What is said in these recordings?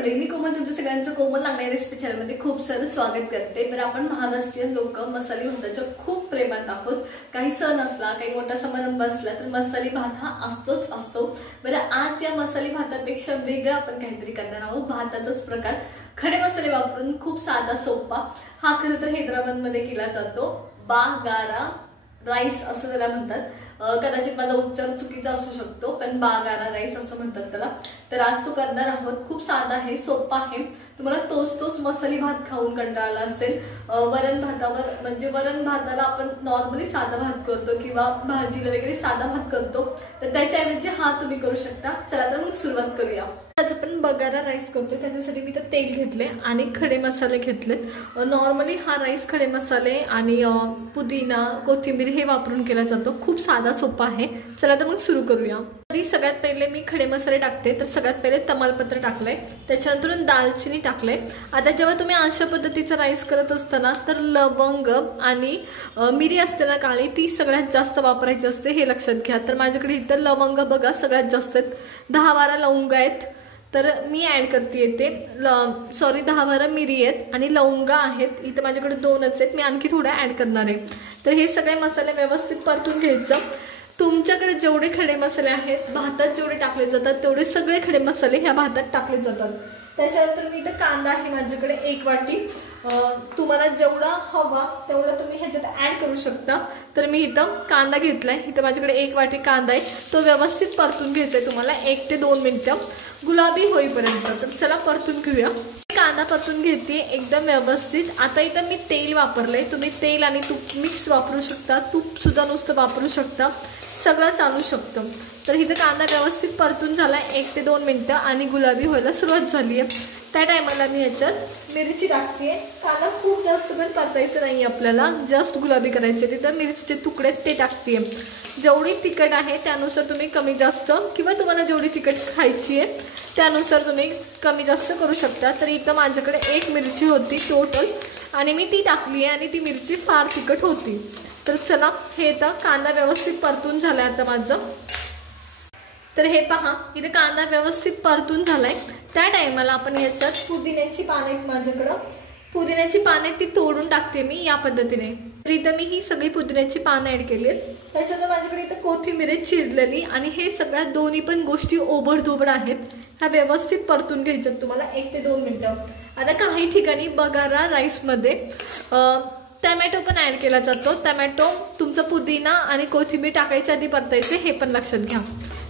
मंडळी, मी कोमल तुमच्या सगळ्यांचं कोमल नागणे रेसिपी चॅनलमध्ये खूप सारं स्वागत करते। बरं, आपण महाराष्ट्रीयन लोक मसाली भाताच्या खूप प्रेमात आहोत। काही सण असला, काही मोठा समारंभ असला तर मसाली भात हा असतोच असतो। बरं, आज या मसाली भातापेक्षा वेगळं आपण काहीतरी करणार आहोत। भाताचाच प्रकार खडे मसाले वापरून खूप साधा सोपा हा खरं तर हैदराबादमध्ये केला जातो। बागारा राईस असं त्याला म्हणतात। कदाचित माझा उच्चार चुकीचा असू शकतो, पण बागारा राईस असं म्हणतात त्याला। तर आज तो करणार आहोत। खूप साधा आहे, सोपा आहे। तुम्हाला तोच मसाली भात खाऊन कंटाळला असेल, वरण भातावर म्हणजे वरण भाताला आपण नॉर्मली साधा भात करतो किंवा भाजीला वगैरे साधा भात करतो, तर त्याच्याऐवजी हा तुम्ही करू शकता। चला तर मग सुरुवात करूया। आज आपण बगारा राईस करतोय, त्याच्यासाठी मी तर तेल घेतले आणि खडे मसाले घेतलेत। नॉर्मली हा राईस खडे मसाले आणि पुदिना कोथिंबीर हे वापरून केला जातो। खूप साधा सोपा आहे। चला तर मग सुरू करूया। आधी सगळ्यात पहिले मी खडे मसाले टाकते, तर सगळ्यात पहिले तमालपत्र टाकलंय, त्याच्यानंतर दालचिनी टाकले। आता जेव्हा तुम्ही अशा पद्धतीचा राईस करत असताना तर लवंग आणि मिरी असते ना काळी, ती सगळ्यात जास्त वापरायची असते, हे लक्षात घ्या। तर माझ्याकडे इथं लवंग बघा सगळ्यात जास्त आहेत, 10-12 लवंग आहेत, तर मी ऍड करते ते 10-12 मिरी आहेत आणि लवंगा आहेत इथे माझ्याकडे 2च आहेत, मी आणखी थोडा ऍड करणार आहे। तर हे सगळे मसाले व्यवस्थित परतून घ्यायचं। तुमच्याकडे जेवढे खडे मसाले आहेत, भातात जेवढे टाकले जातात तेवढे सगळे खडे मसाले ह्या भातात टाकले जातात। त्याच्यानंतर मी इथे कांदा आहे माझ्याकडे 1 वाटी, तुम्हाला जेवढा हवा तेवढा तुम्ही ह्याच्यात ऍड करू शकता। तर मी इथं कांदा घेतलाय, इथं माझ्याकडे 1 वाटी कांदा आहे, तो व्यवस्थित परतून घ्यायचा आहे तुम्हाला 1 ते 2 मिनिटं गुलाबी होईपर्यंत। तर चला परतून घेऊया। कांदा परतून घेते एकदम व्यवस्थित। आता इथं मी तेल वापरलंय, तुम्ही तेल आणि तूप मिक्स वापरू शकता, तूप सुद्धा नुसतं वापरू शकता, सगळं चालू शकतं। तर इथं कांदा व्यवस्थित परतून झालाय 1 ते 2 मिनिटं आणि गुलाबी व्हायला सुरुवात झाली आहे। त्या टायमाला मी ह्याच्यात मिरची टाकते। कांदा खूप जास्त पण परतायचं नाही आपल्याला, जस्ट गुलाबी करायचे। तिथं मिरचीचे तुकडे ते टाकते। जेवढी तिखट आहे त्यानुसार तुम्ही कमी जास्त किंवा तुम्हाला जेवढी तिखट खायची आहे त्यानुसार तुम्ही कमी जास्त करू शकता। तर इथं माझ्याकडे 1 मिरची होती टोटल आणि मी ती टाकली आहे आणि ती मिरची फार तिखट होती। तर चला, हे तर कांदा व्यवस्थित परतून झालाय आता माझं। तर हे पहा, इथे कांदा व्यवस्थित परतून झालाय। त्या टायमाला आपण याच्यात पुदिन्याची पाने माझ्याकडं, पुदिन्याची पाने ती तोडून टाकते मी या पद्धतीने। तर इथं मी ही सगळी पुदिन्याची पानं ऍड केली। त्याच्यानंतर माझ्याकडे इथं कोथिंबीर चिरलेली आणि हे सगळ्या दोन्ही पण गोष्टी ओबडधोबड आहेत, ह्या व्यवस्थित परतून घ्यायच्यात तुम्हाला 1 ते 2 मिनिटं। आता काही ठिकाणी बगारा राईसमध्ये टमॅटो पण ऍड केला जातो। टमॅटो तुमचा पुदिना आणि कोथिंबीर टाकायच्या आधी परतायचे, हे पण लक्षात घ्या।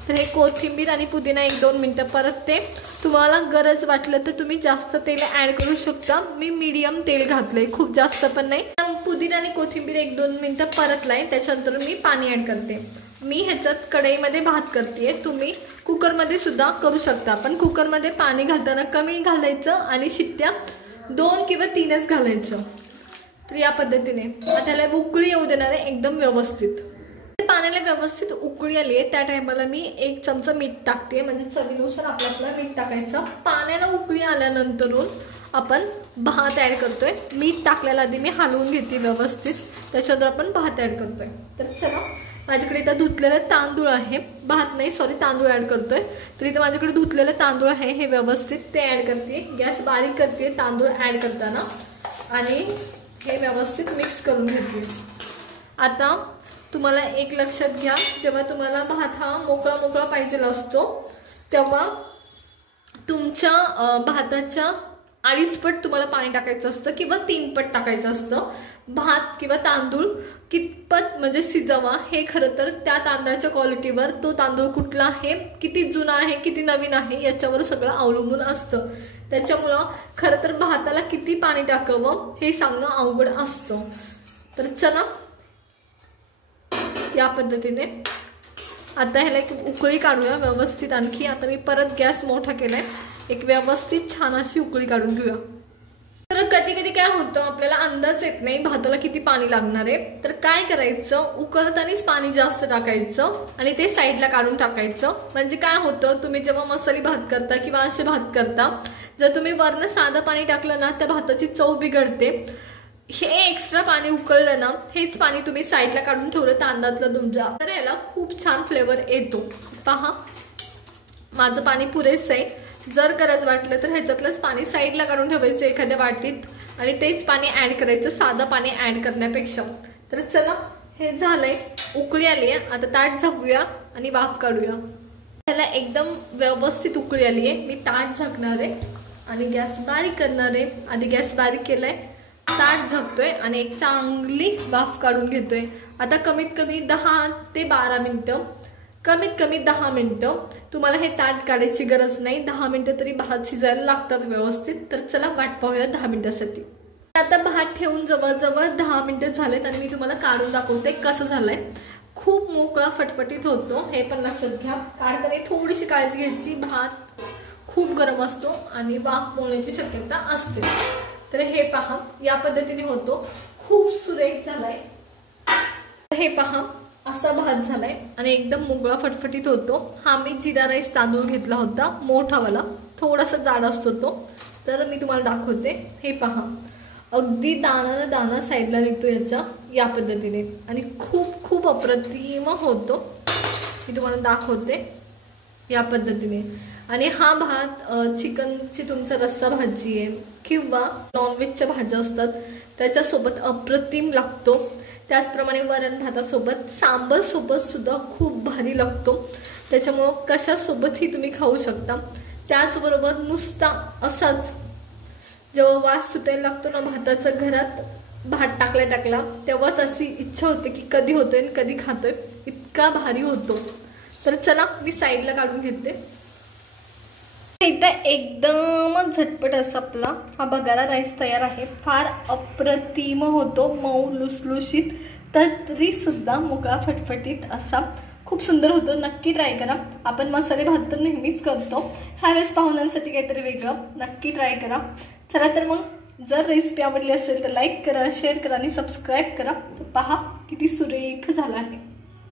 तर हे कोथिंबीर आणि पुदिना 1-2 मिनिटं परतते। तुम्हाला गरज वाटलं तर तुम्ही जास्त तेल ऍड करू शकता, मी मीडियम तेल घातलंय, खूप जास्त पण नाही। पुदिना आणि कोथिंबीर 1-2 मिनिटं परतलाय, त्याच्यानंतर मी पाणी ऍड करते। मी ह्याच्यात कढईमध्ये भात करते, तुम्ही कुकरमध्ये सुद्धा करू शकता, पण कुकरमध्ये पाणी घालताना कमी घालायचं आणि शिट्ट्या 2 किंवा 3च घालायचं। तर या पद्धतीने आता त्याला उकळी येऊ देणार आहे एकदम व्यवस्थित। पाण्याला व्यवस्थित उकळी आली आहे त्या टायमाला मी 1 चमचा मीठ टाकते, म्हणजे चवीनुसार आपल्याला मीठ टाकायचं। पाण्याला उकळी आल्यानंतरून आपण भात ऍड करतोय। मीठ टाकल्याला आधी मी हलवून घेते व्यवस्थित, त्याच्यानंतर आपण भात ऍड करतोय। तर चला, माझ्याकडे इथं धुतलेला तांदूळ आहे, भात नाही सॉरी तांदूळ ऍड करतोय। तर इथं माझ्याकडे धुतलेलं तांदूळ आहे, हे व्यवस्थित ते ऍड करते। गॅस बारीक करते तांदूळ ऍड करताना आणि हे व्यवस्थित मिक्स करून घेते। आता तुम्हाला एक लक्षात घ्या, जेव्हा तुम्हाला भात हा मोकळा पाहिजे असतो तेव्हा तुमच्या भाताच्या 2.5 पट तुम्हाला पाणी टाकायचं असतं किंवा 3 पट टाकायचं असतं। भात किंवा तांदूळ कितपत म्हणजे शिजवा हे खरं तर त्या तांदळाच्या क्वालिटीवर, तो तांदूळ कुठला आहे, किती जुना आहे, किती नवीन आहे याच्यावर सगळं अवलंबून असतं। त्याच्यामुळं खरं तर भाताला किती पाणी टाकावं हे सांगणं अवघड असतं। तर चला, या पद्धतीने आता ह्याला एक उकळी काढूया व्यवस्थित आणखी। आता मी परत गॅस मोठा केलाय, एक व्यवस्थित छान अशी उकळी काढून घेऊया। तर कधी काय होतं, आपल्याला अंदाज येत नाही भाताला किती पाणी लागणार आहे। तर काय करायचं, उकळतानाच पाणी जास्त टाकायचं आणि ते साईडला काढून टाकायचं। म्हणजे काय होतं, तुम्ही जेव्हा मसाली भात करता किंवा असे भात करता, जर तुम्ही वरनं साधं पाणी टाकलं ना, त्या भाताची चव बिघडते। हे एक्स्ट्रा पाणी उकळलं ना, हेच पाणी तुम्ही साईडला काढून ठेवलं तांदळातलं तुमच्या, तर याला खूप छान फ्लेवर येतो। पहा, माझं पाणी पुरेसं आहे। जर गरज वाटलं तर ह्याच्यातलंच पाणी साईडला काढून ठेवायचं एखाद्या वाटीत आणि तेच पाणी ऍड करायचं, साधं पाणी ऍड करण्यापेक्षा. तर चला हे झालंय, उकळी आली आहे. आता ताट झाकूया आणि वाफ काढूया. त्याला एकदम व्यवस्थित उकळी आली आहे. मी ताट झाकणार आहे आणि गॅस बारीक करणार आहे. आधी गॅस बारीक केलाय, ताट झाकतोय आणि एक चांगली वाफ काढून घेतोय. आता कमीत कमी 10 ते 12 मिनिटं, कमीत कमी 10 मिनिटं. तुम्हाला हे ताट काढायची गरज नाही, 10 मिनिटं तरी भात शिजायला लागतात व्यवस्थित. तर चला वाट पाहूया 10 मिनिटासाठी. आता भात ठेवून जवळजवळ 10 मिनिटं झालेत आणि मी तुम्हाला काढून दाखवते कसं झालंय. खूप मोकळा फटफटीत होतो, हे पण लक्षात घ्या. काढताना थोडीशी काळजी घ्यायची, भात खूप गरम असतो आणि वाफ मोडण्याची शक्यता असते. तर हे पहा, या पद्धतीने होतो, खूप सुरेख झालाय. हे पहा, असा भात झालाय आणि एकदम मोकळा फटफटीत होतो. हा मी जिरा राईस तांदूळ घेतला होता, मोठावाला, थोडासा जाड असतो तो. तर मी तुम्हाला दाखवते. हे पहा, अगदी दाना दाना साईडला निघतो याचा, या पद्धतीने, आणि खूप खूप अप्रतिम होतो. मी तुम्हाला दाखवते या पद्धतीने. आणि हा भात चिकनची तुमचा रस्सा भाजी आहे किंवा नॉनव्हेजच्या भाज्या असतात त्याच्यासोबत अप्रतिम लागतो. त्याचप्रमाणे वरण भातासोबत, सांबर सोबत सुद्धा खूप भारी लागतो. त्याच्यामुळं कशासोबतही तुम्ही खाऊ शकता. त्याचबरोबर नुसता असाच जेव्हा वास सुटायला लागतो ना भाताचा, घरात भात टाकला तेव्हाच अशी इच्छा होते की कधी होतोय आणि कधी खातोय, इतका भारी होतो. तर चला मी साईडला काढून घेते. इथं एकदम झटपट असा आपला हा बगारा राईस तयार आहे. फार अप्रतिम होतो, मऊ लुसलुशीत, तरी सुद्धा मोकळा फटफटीत असा खूप सुंदर होतो. नक्की ट्राय करा. आपण मसाले भात तर नेहमीच करतो, ह्यावेळेस पाहुण्यांसाठी काहीतरी वेगळं. नक्की ट्राय करा. चला तर मग, जर रेसिपी आवडली असेल तर लाईक करा, शेअर करा आणि सबस्क्राईब करा. पहा किती सुरेख झाला आहे.